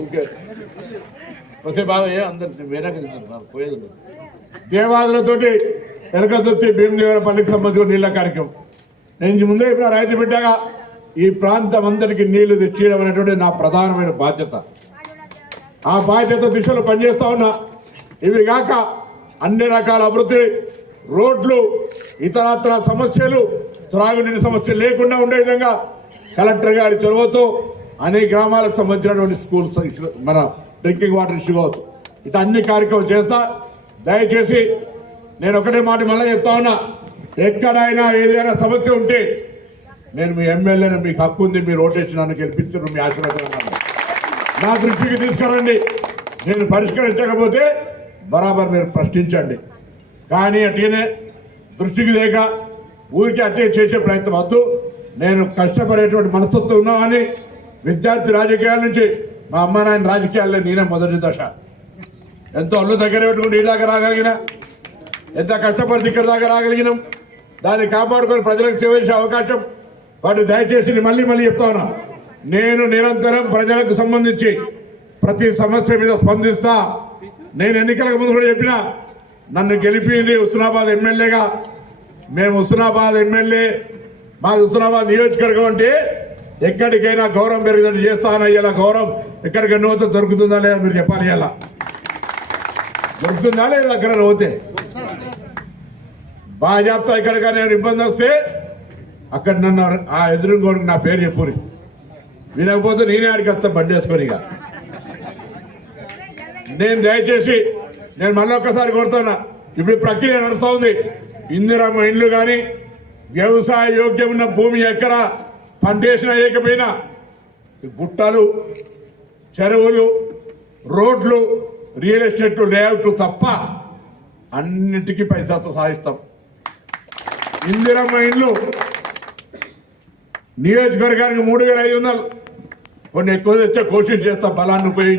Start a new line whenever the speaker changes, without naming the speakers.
Okay. వస్తే బాగా అందరు వేరే పోయేది
దేవాదులతోటి ఎలకతుర్తి భీమదేవరపల్లికి సంబంధించిన నీళ్ళ కార్యక్రమం. నేను ముందే ఇప్పుడు రైతు బిడ్డగా ఈ ప్రాంతం అందరికీ నీళ్ళు తెచ్చేయడం అనేటువంటి నా ప్రధానమైన బాధ్యత. ఆ బాధ్యత దిశలో పనిచేస్తా ఉన్నా. ఇవి కాక అన్ని రకాల అభివృద్ధి రోడ్లు ఇతరత్ర సమస్యలు త్రాగునీటి సమస్య లేకుండా ఉండే విధంగా కలెక్టర్ గారి చొరవతో అనేక గ్రామాలకు సంబంధించినటువంటి స్కూల్స్ మన డ్రింకింగ్ వాటర్ ఇష్యూ కావచ్చు. ఇట్లా అన్ని కార్యక్రమాలు చేస్తా. దయచేసి నేను ఒకటే మాట మళ్ళీ చెప్తా ఉన్నా. ఎక్కడైనా ఏదైనా సమస్య ఉంటే నేను మీ ఎమ్మెల్యేని మీకు హక్కు ఉంది మీరు ఓటేసి నన్ను గెలిపించారు మీ ఆశీర్వాదం నా దృష్టికి తీసుకురండి. నేను పరిష్కరించకపోతే బరాబర్ మీరు ప్రశ్నించండి. కానీ అట్లనే దృష్టికి లేక ఊరికి అట్టే చేసే ప్రయత్నం వద్దు. నేను కష్టపడేటువంటి మనస్తత్వం ఉన్నామని విద్యార్థి రాజకీయాల నుంచి మా అమ్మ నాయన రాజకీయాల్లో నేనే మొదటి దశ. ఎంతో అల్లు దగ్గర పెట్టుకుని ఈ దాకా రాగలిగిన ఎంత కష్టపడి ఇక్కడ దాకా రాగలిగినాం దాన్ని కాపాడుకొని ప్రజలకు సేవ చేసే అవకాశం. వాటి దయచేసి మళ్ళీ మళ్ళీ చెప్తా ఉన్నా. నేను నిరంతరం ప్రజలకు సంబంధించి ప్రతి సమస్య మీద స్పందిస్తా. నేను ఎన్నికలకు ముందు కూడా చెప్పిన నన్ను గెలిపింది హుస్నాబాద్ ఎమ్మెల్యేగా. మేము హుస్నాబాద్ ఎమ్మెల్యే మా హుస్నాబాద్ నియోజకవర్గం అంటే ఎక్కడికైనా గౌరవం పెరుగుతుంది చేస్తాను ఇలా గౌరవం ఎక్కడికైనా పోతే దొరుకుతుందా లేదా మీరు చెప్పాలి ఇలా దొరుకుతుందా లేదా అక్కడ పోతే? బాగా చెప్తా ఎక్కడికైనా ఇబ్బంది వస్తే అక్కడ నన్ను ఆ ఎదురుగోడికి నా పేరు చెప్పురి వినకపోతే నేనే ఆడికి వస్తా బండి వేసుకొని ఇక. నేను దయచేసి నేను మళ్ళీ ఒక్కసారి కోరుతున్నా ఇప్పుడు ప్రక్రియ నడుస్తూ ఉంది. ఇందిరమ్మ ఇండ్లు కానీ వ్యవసాయ యోగ్యం ఉన్న భూమి ఎక్కడ పంటేసిన వేయకపోయినా గుట్టలు చెరువులు రోడ్లు రియల్ ఎస్టేట్లు లేఅవుట్ తప్ప అన్నిటికీ పైసాతో సాధిస్తాం. ఇందిరమ్మ ఇండ్లు నియోజకవర్గానికి మూడు వేల ఐదు వందలు. కొన్ని ఎక్కువ తెచ్చే కోషిష్ చేస్తాం బలాన్ని ఉపయోగించి.